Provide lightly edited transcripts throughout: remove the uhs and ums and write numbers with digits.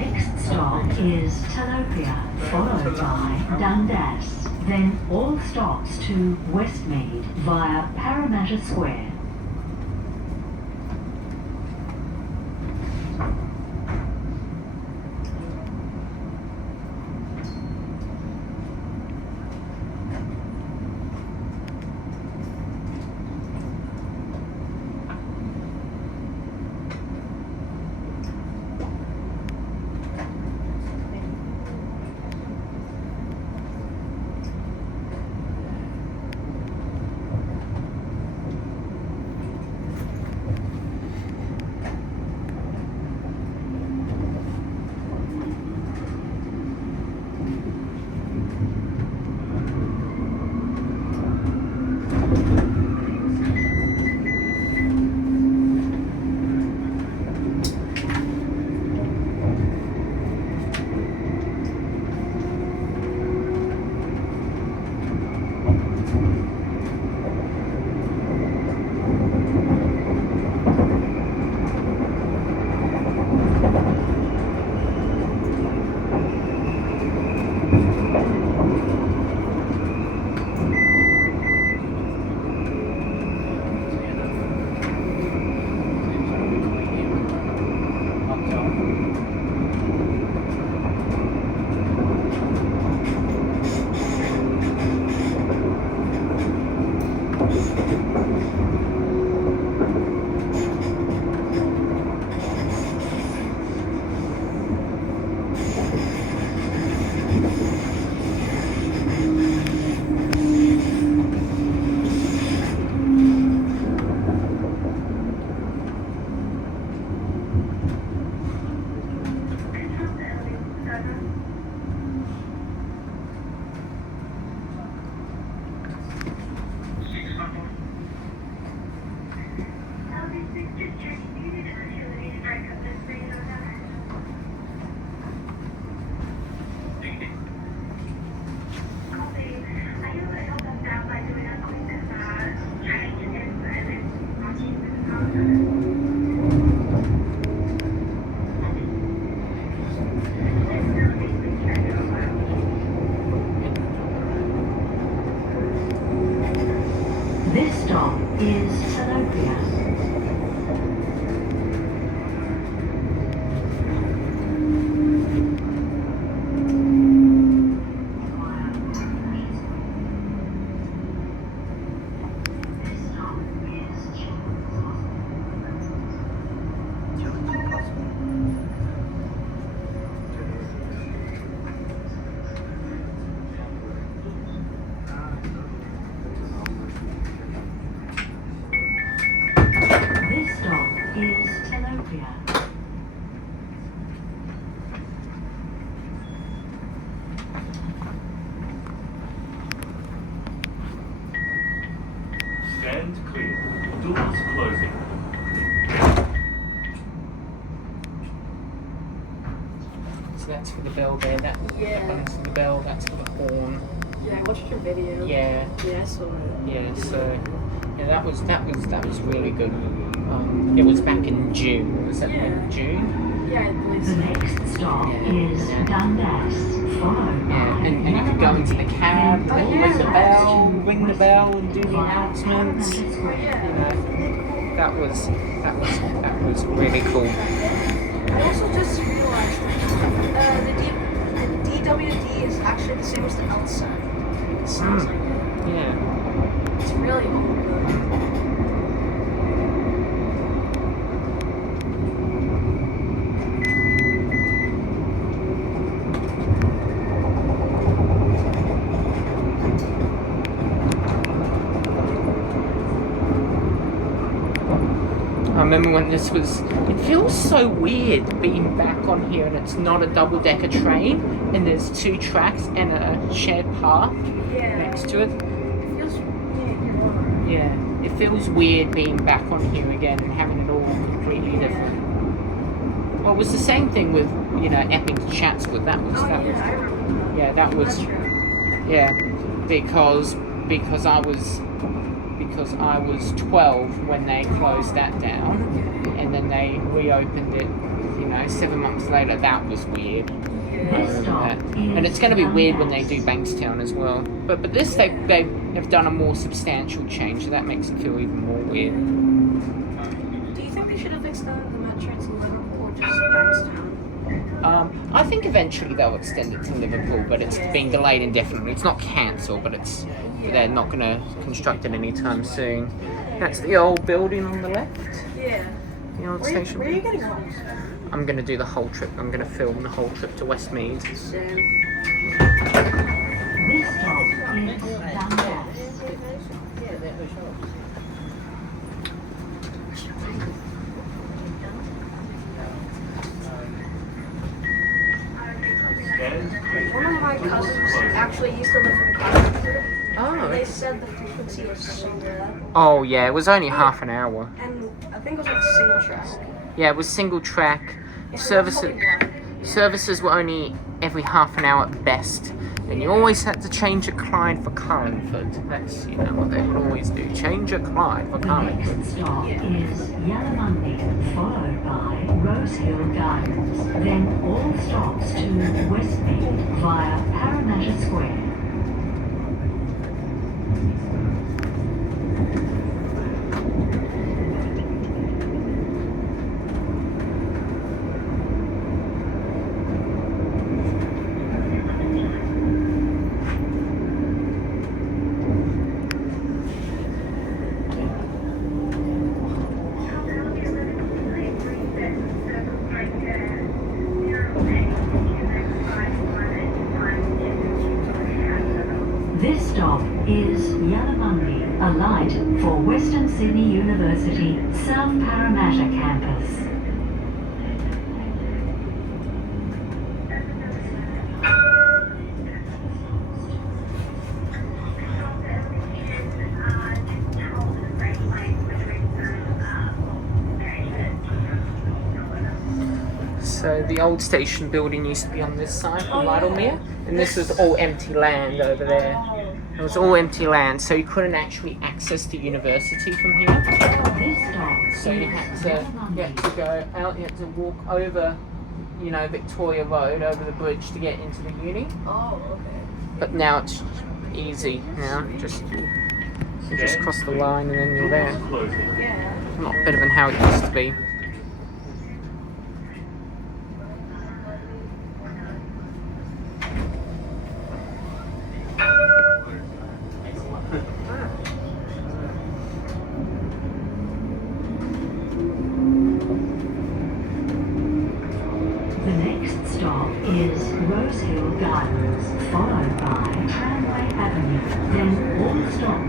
next stop is Telopea, followed by Dundas. Then all stops to Westmead via Parramatta Square. This stop is Telopea. Stand clear. Doors closing. So that's for the bell there. That one's for the bell. That's for the horn. Yeah, I watched your video. Yeah. Yeah, I saw it. Yeah. So yeah, that was really good. It was back in June. Was that in June? Yeah, I believe The so. next stop is Dundas, followed by And you could go into the cab, ring the bell, and do the announcements. Oh, yeah. You know, that was really cool. I also just realized the DWD is actually the same as the L sign. It sounds like it. Yeah. It's really cool. I remember when this was, it feels so weird being back on here and it's not a double-decker train and there's two tracks and a shared path next to it. It feels weird. Yeah, it feels weird being back on here again and having it all completely different. Well, it was the same thing with, Epping to Chatswood. I remember. Yeah, that was, That's true. yeah, because I was 12 when they closed that down, and then they reopened it, know, 7 months later, that was weird. This stop And it's going to be weird when they do Bankstown as well. But this, they have done a more substantial change, so that makes it feel even more weird. Do you think they should have extended the metro to Liverpool or just Bankstown? I think eventually they'll extend it to Liverpool, but it's being delayed indefinitely. It's not cancelled, but they're not going to construct it anytime soon. That's the old building on the left. Yeah. The old station. Where are you getting off? I'm going to do the whole trip. I'm going to film the whole trip to Westmead. This stop is Dundas. Stand clear. One of my cousins actually used to live in Carlingford. Oh. And they said the frequency was so bad. Oh yeah, it was only half an hour. And I think it was like single track. Yeah, it was single track. If it Services wasn't like services were only every half an hour at best. And you always had to change at Clyde for Carlingford. That's, you know, what they would always do. Change at Clyde for The Carlingford. next stop is Yallamundi, followed by Rosehill Gardens. Then all stops to Westmead via Parramatta Square. This stop is Yallamundi, a light for Western Sydney University South Parramatta campus. So the old station building used to be on this side from Lytlemere, and this was all empty land over there. It was all empty land, so you couldn't actually access the university from here. This stop So you is had to go out, you had to walk over, you know, Victoria Road, over the bridge to get into the uni. oh, okay. But now it's easy. Now you just cross the line and then you're there. Doors closing. Yeah. A lot better than how it used to be. The next stop is Rosehill Gardens, followed by Tramway Avenue. Then all stops.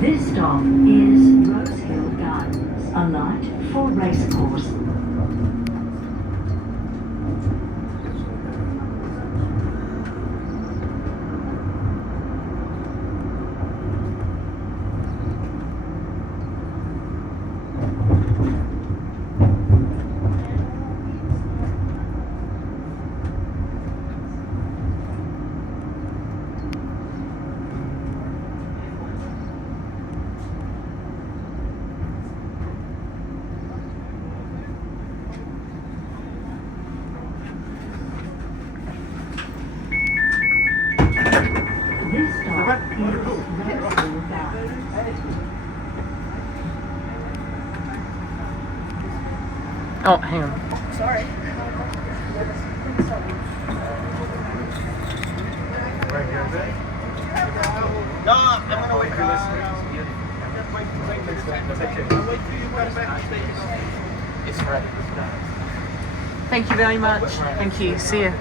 This stop is Rosehill Gardens, a light for racecourse. This stop is Rosehill Gardens. Oh, hang on. Sorry. Thank you very much. Thank you. See ya.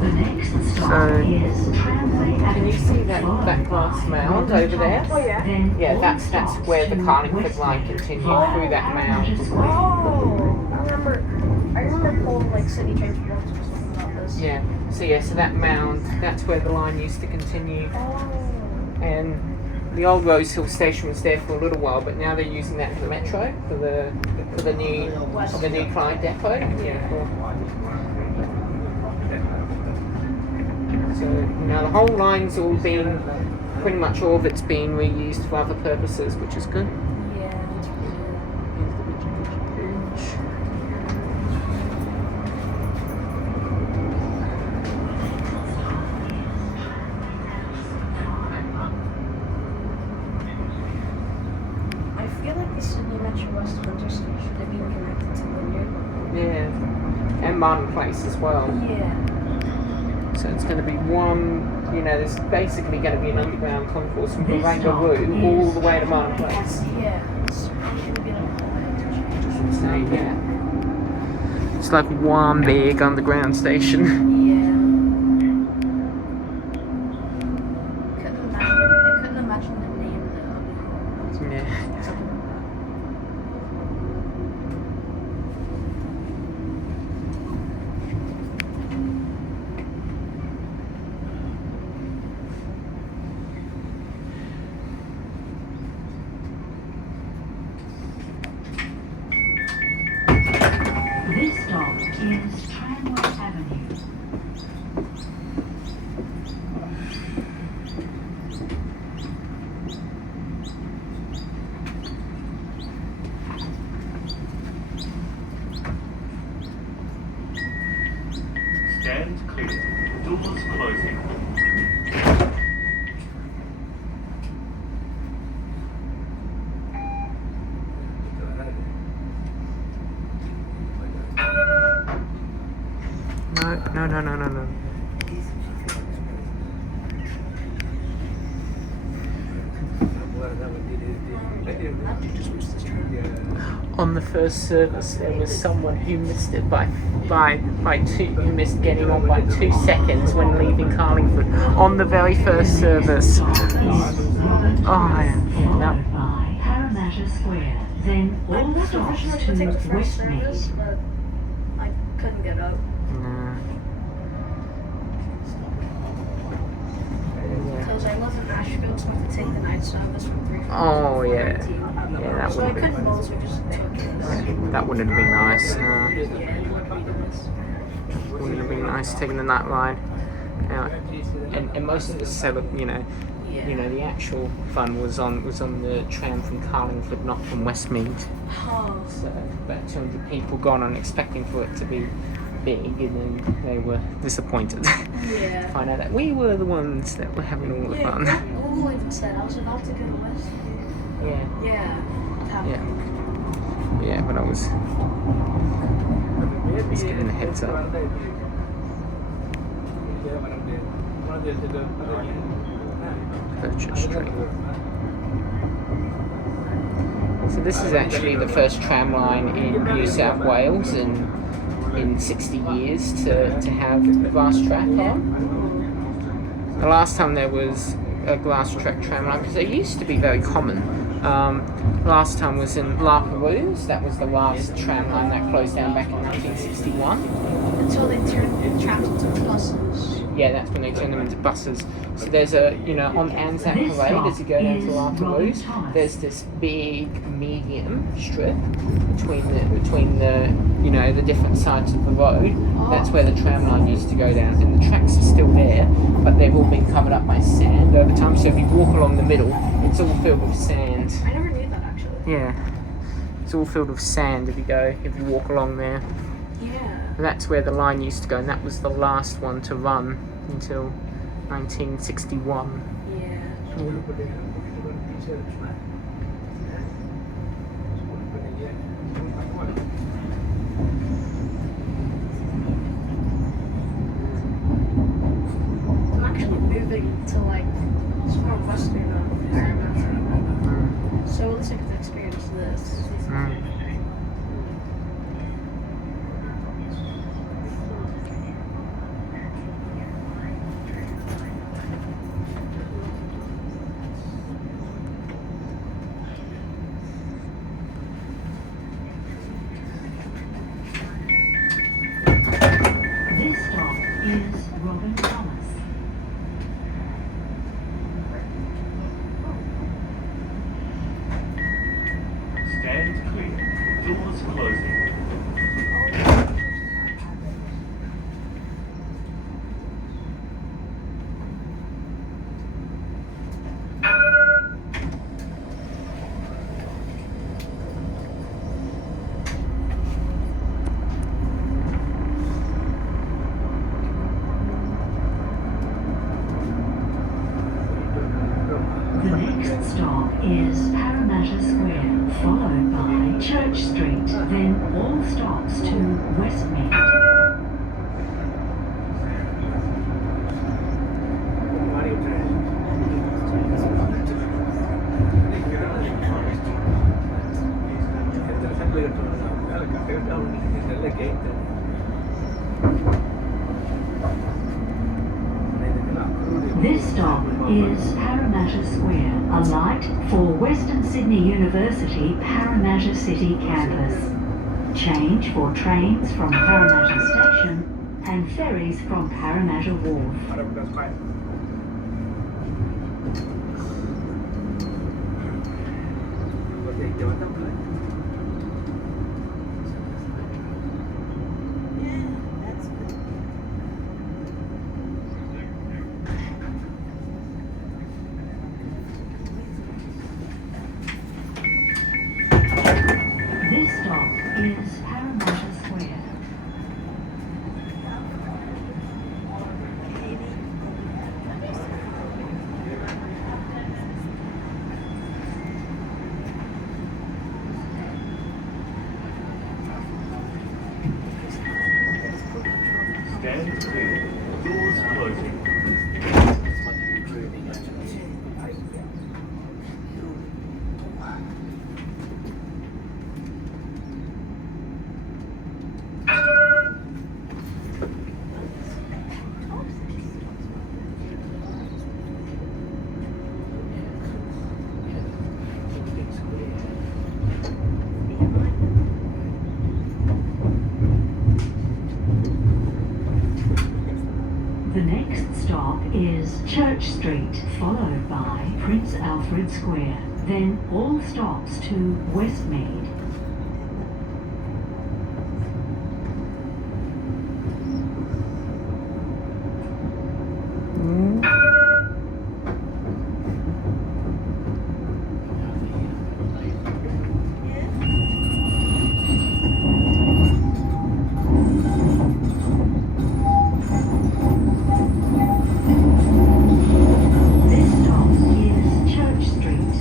The next stop So, is Tramway Avenue. can you see that glass mound over there? Oh, yeah. Then Yeah, all that's stops where the to Carlingford line Westmead continued via through that Parramatta mound. Square. Oh, I remember pulling like city trains from Walters or something about this. Yeah. So that mound, that's where the line used to continue. Oh. And the old Rosehill station was there for a little while, but now they're using that for the metro for the new Clyde depot. Yeah. So now the whole line's all been pretty much all of it's been reused for other purposes, which is good. Yeah, that's pretty good. Here's the Bidgee. I feel like the Sydney Metro West Hunter Station should have been connected to Linden. Yeah, and Martin Place as well. Yeah. So it's going to be one, there's basically going to be an underground concourse from This stop Barangaroo all is the way to Martin Place. Yeah. It's probably going to be like a whole interchange. Just insane, yeah. It's like one big underground station. Yeah. I couldn't imagine the name though. Yeah. This stop is Tramway Avenue. Stand clear. Doors closing. No. On the first service, there was someone who missed it by two. Who missed getting on by 2 seconds when leaving Carlingford on the very first service. Oh man, Followed by Parramatta Square. Then I all was stops originally to to take the first service, Westmead. but I couldn't get up. no. Because I live in Ashfield, so I have to take the night service from 3 Oh yeah, that So I would couldn't be. go, so I just took it. That wouldn't have been nice. No. Yeah, it would be nice. Wouldn't have been nice taking the night line out. And most of the the actual fun was on the tram from Carlingford, not from Westmead. Oh. So about 200 people gone on expecting for it to be big, and then they were disappointed to Yeah. find out that we were the ones that were having all the Yeah, fun. Google even said I was about to go to West. Yeah, Yeah. yeah, but I was giving the heads up. Purchase Street. So this is actually the first tram line in New South Wales in 60 years to have glass track on. The last time there was a glass track tram line, because they used to be very common. Last time was in Yallamundi. That was the last tram line that closed down back in 1961. Until they turned the trams into buses. Yeah, that's when they turned them into buses. So there's on Anzac Parade, as you go down to Alfred, there's this big medium strip between the different sides of the road. That's where the tram line used to go down, and the tracks are still there, but they've all been covered up by sand over time. So if you walk along the middle, it's all filled with sand. I never knew that actually. Yeah, it's all filled with sand if you walk along there. Yeah. That's where the line used to go, and that was the last one to run until 1961. Yeah. I'm actually moving to like somewhere western of Parramatta. So at least I get to experience this. This stop is Robin Thomas. Stand clear. Doors closing. The next stop is Parramatta Square, followed by Church Street, then all stops to Westmead. This stop is Parramatta Square, a light for Western Sydney University Parramatta City campus. Change for trains from Parramatta Station and ferries from Parramatta Wharf. This stop is Parramatta Square. Stand clear. Doors closing. The next stop is Church Street, followed by Prince Alfred Square, then all stops to Westmead. This stop is Church Street.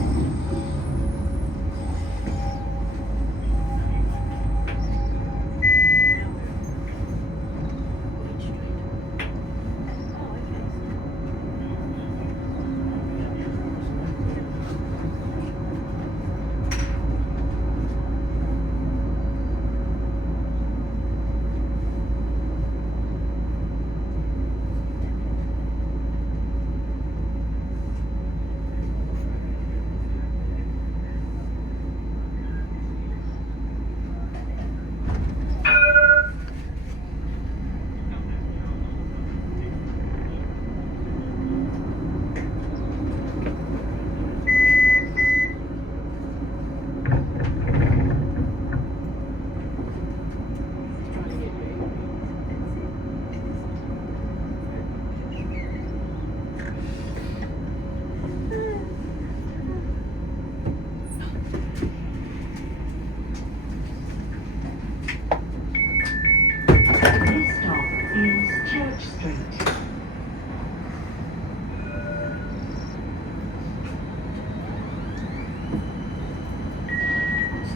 is Church Street.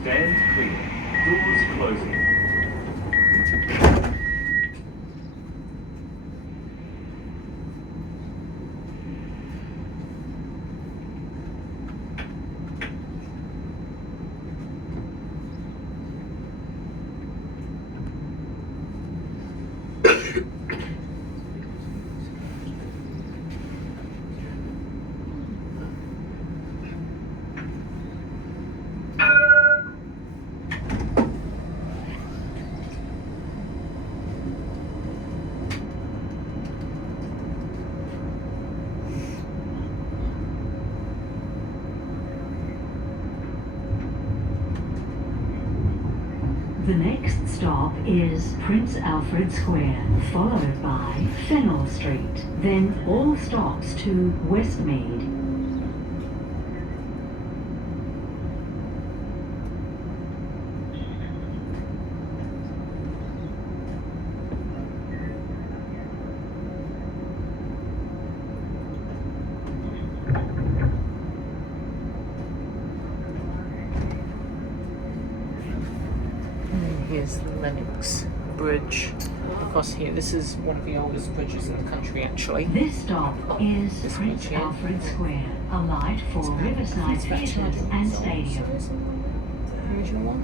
Stand clear. Doors closing. The next stop is Prince Alfred Square, followed by Fennel Street, then all stops to Westmead. Here's the Lennox Bridge across here. This is one of the oldest bridges in the country, actually. This stop is This Prince bridge here. Alfred Square, a light for riverside theatres and stadium. The original one,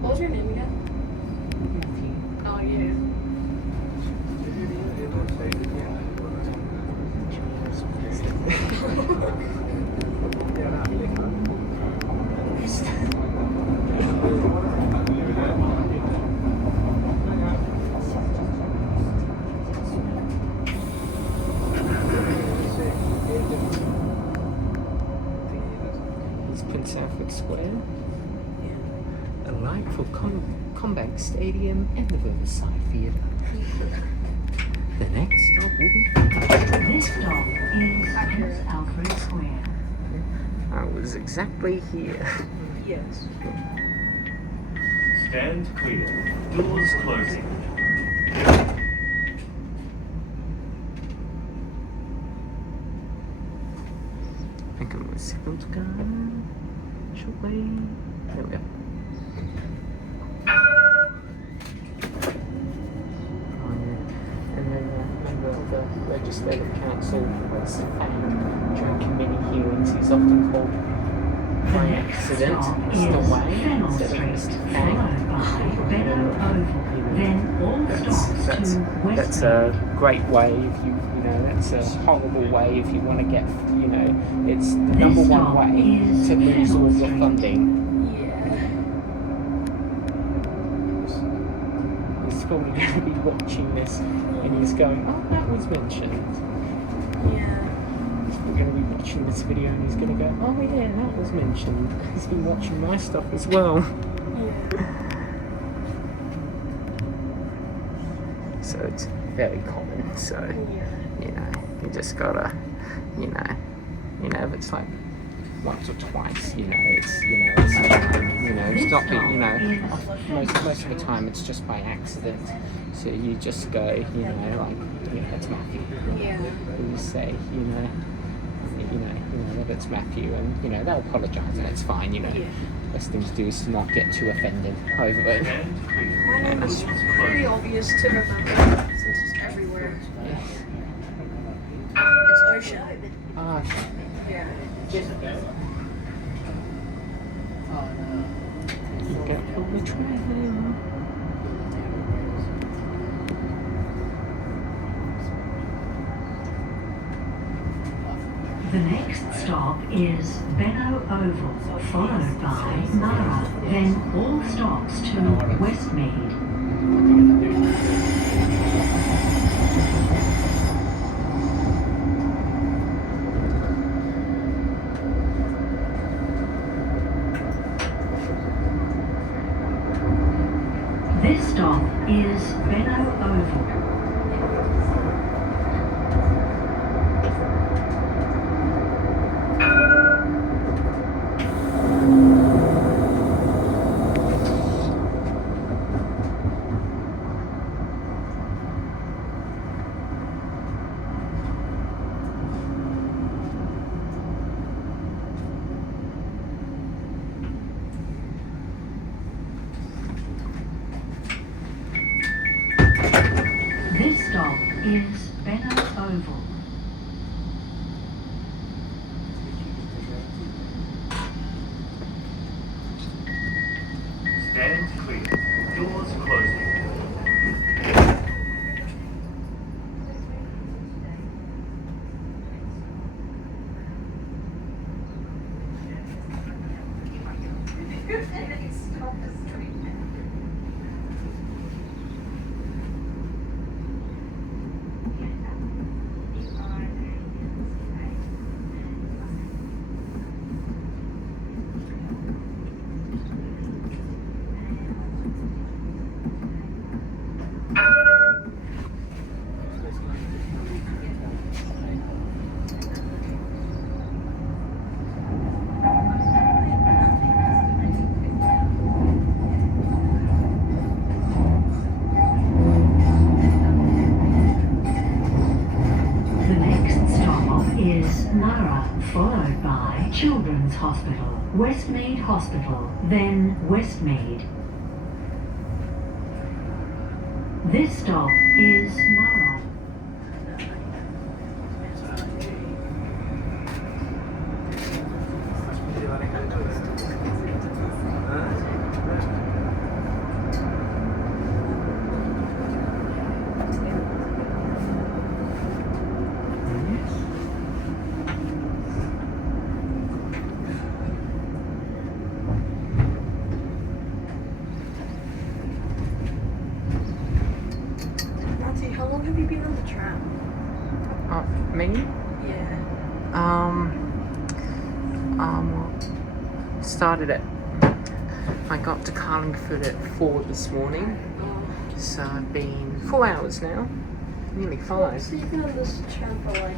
What was your name again? yeah. Oh, yeah. It's Prince Alfred Square. A light for Combank Stadium and the Riverside Theatre. The next stop will be This stop is Prince Alfred Square. I was exactly here. Yes. Stand clear. Doors closing. I think I'm Rosehill Gardens. Shortly. There we go. Oh, yeah. And then member of the Legislative Council was during committee hearings. He's often called by accident Mr. Way Fennel instead of Street, Mr. followed by Benaud Oval, then all stops That's to that's Westmead. a great way if you know that's a horrible way if you want to get it's the number one stop way is to lose all Fennel your Street. funding. Yeah. He's probably going to be watching this and he's going, oh, that was mentioned. Yeah. We're going to be watching this video and he's going to go, oh yeah, that was mentioned. He's been watching my stuff as well. So it's very common. So you just gotta, if it's like once or twice, it's not most of the time it's just by accident. So you just go, it's Matthew. Yeah. You say, that it's Matthew, and they'll apologise and it's fine. Best thing to do is to not get too offended over it. Stand clear. My name is Doors pretty closing. obvious to remember since it's everywhere. It's OSHA. Ah, Yeah. you get all the train. The next stop is Benaud Oval, followed by Ngara, then all stops to Westmead. This stop is Benaud Oval. This stop is Benaud Oval. Stand clear. Doors closing. Ngara, followed by Children's Hospital, Westmead Hospital, then Westmead. This stop is Ngara. How long have you been on the tram? Me? Yeah. Started at. I got to Carlingford at 4 this morning, so I've been 4 hours now, nearly 5. So you've been on this tram for like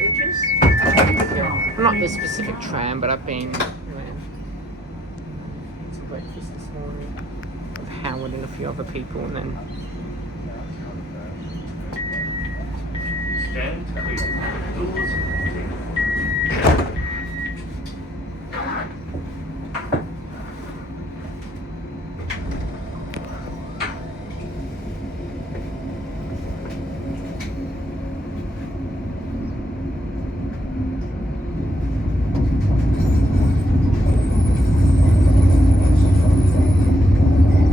ages? Well, not this specific tram, but I've been. Some breakfast this morning with Howard and a few other people, and then. Stand clear. Doors closing.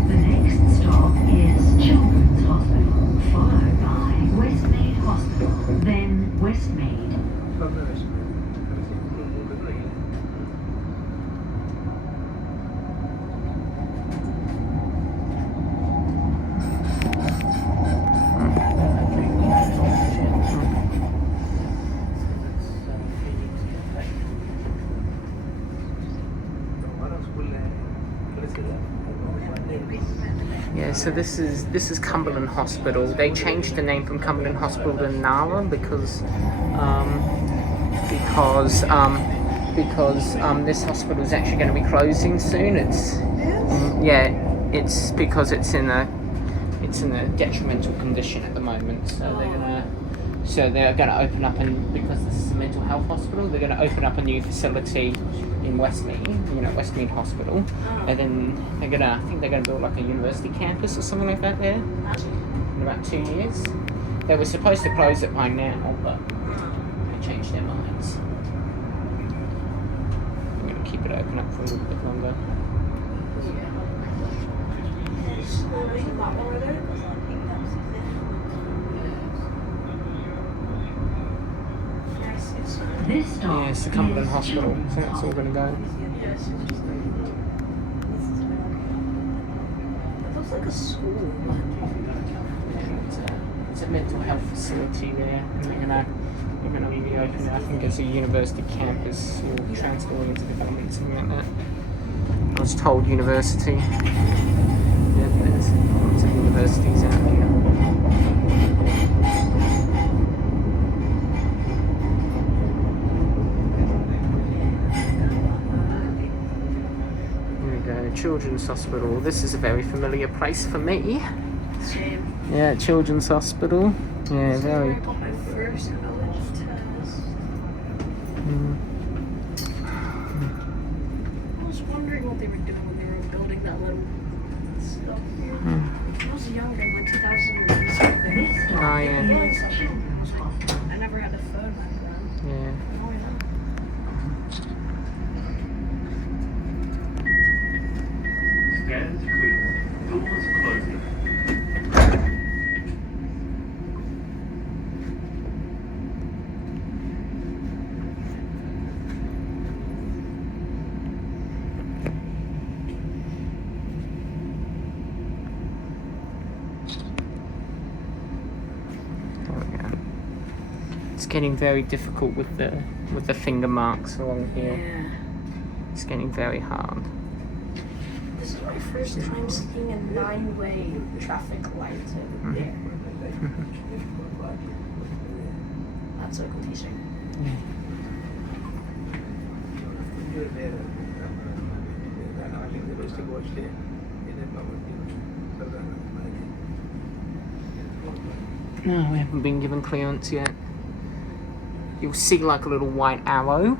The next stop is Children's Hospital, followed by Westmead Hospital, then Westmead. Yeah, so this is Cumberland Hospital. They changed the name from Cumberland Hospital to Ngara because this hospital is actually going to be closing soon. It's because it's in a detrimental condition at the moment. So they're gonna open up, and because this is a mental health hospital, they're gonna open up a new facility in Westmead, Westmead Hospital, and then I think they're gonna build like a university campus or something like that there in about 2 years. They were supposed to close it by now, but they changed their minds. I'm gonna keep it open up for a little bit longer. This stop Yeah, it's the Cumberland is Hospital, Children's so that's all gonna go. Yes. It looks like a school. It's a mental health facility there, and they're gonna reopen it, I think, as a university campus or transferring into development, something like that. I was told university. Yeah, there's lots of universities out here. Children's Hospital. This is a very familiar place for me. Same. Yeah, Children's Hospital. Yeah, very. I got my first knowledge test. I was wondering what they were doing when they were building that little stuff here. I was younger, in like 2008. Oh yeah. Children's Hospital. I never had a phone back then. Yeah. Oh, yeah. Stand clear. Doors closing. There we go. It's getting very difficult with the finger marks along here. Yeah. It's getting very hard. This is my first time seeing a 9-way traffic light over there. That's so confusing. No, we haven't been given clearance yet. You'll see like a little white arrow.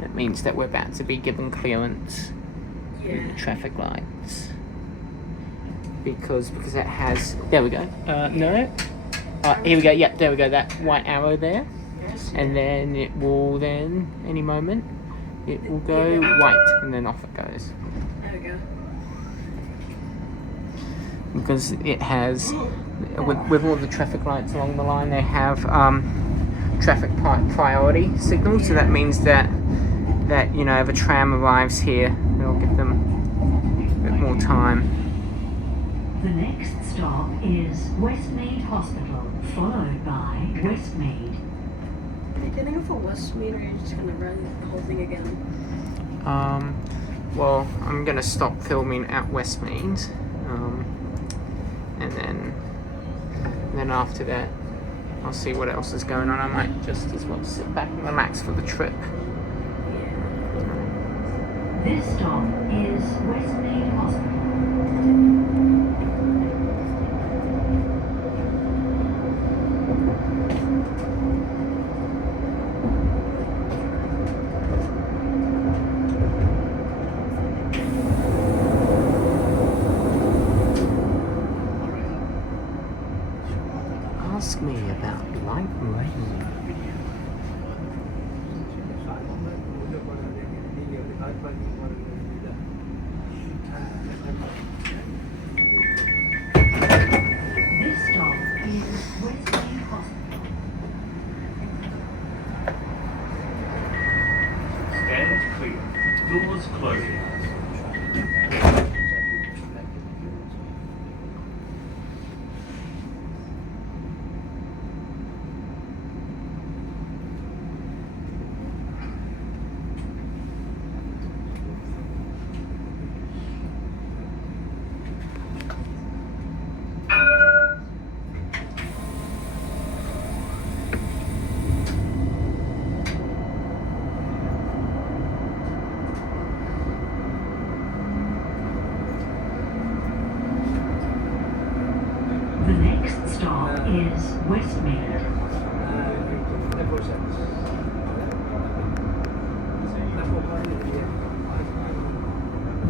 That means that we're about to be given clearance with the traffic lights. Because it has. There we go. No. Here we go. Yep, there we go. That white arrow there. Yes. And then it will then, any moment, it will go white and then off it goes. There we go. Because it has, with all the traffic lights along the line, they have traffic priority signals. So that means that you know, if a tram arrives here, it'll give them a bit more time. The next stop is Westmead Hospital, followed by Westmead. Are you getting off a Westmead, or are you just gonna run the whole thing again? Well, I'm gonna stop filming at Westmead, and then after that, I'll see what else is going on. I might just as well sit back and relax for the trip. This stop is Westmead Hospital. Ask me about light rain. This stop is Westmead Hospital. Stand clear. Doors closing. The next stop is Westmead.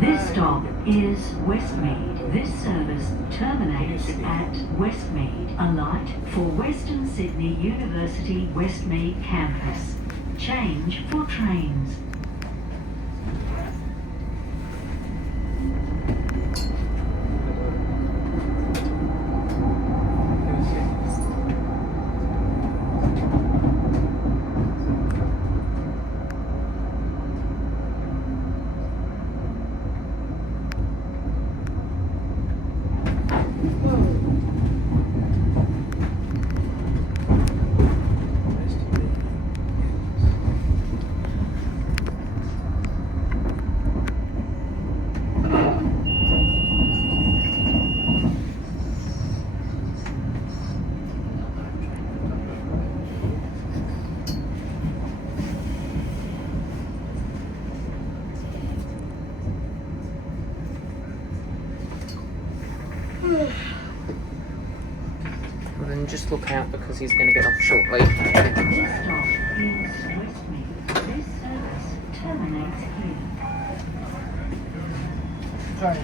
This stop is Westmead. This service terminates at Westmead. Alight for Western Sydney University Westmead campus. Change for trains. Well, then just look out because he's going to get off shortly. This stop is Westmead. This service terminates here. Sorry.